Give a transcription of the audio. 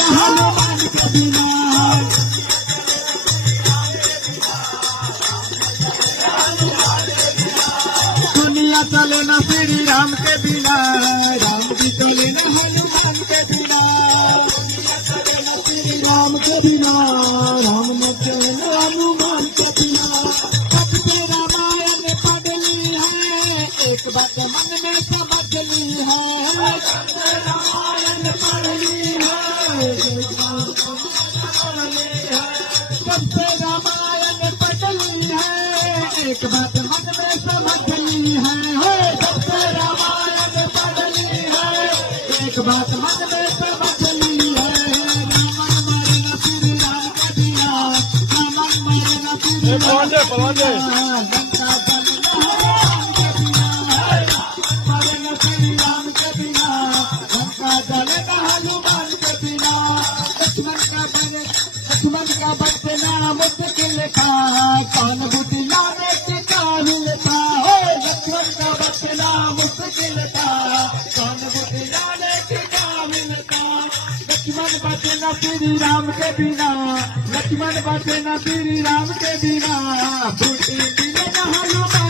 न हनुमान के बिना। दुनिया चले न श्री राम के बिना, राम जी चले न हनुमान के बिना। श्री राम के बिना, राम न चले न हनुमान के बिना। जब से रामायण पढ़ ली है, एक बात मन में समझ ली है। रामायण पढ़ ली है, जब से रामायण पढ़ ली है, एक बात मन में समझ ली है। जब से रामायण पढ़ ली है, एक बात मन में समझ ली है। रामन मरे न श्री राम के बिना, रामन मरे न श्री राम के बिना। लंका जले न हनुमान के बिना, मरे न श्री राम के बिना। लंका जले न हनुमान के बिना। दुश्मन का बचना मुश्किल था, कौन बुद्धि लाने के काबिल था। दुश्मन का बचना मुश्किल था, कौन बुद्धि लाने के काबिल था। लक्ष्मण बचे न श्री राम के बिना, लक्ष्मण बचे न श्री राम के बिना। बुद्धि मिले न हनुमान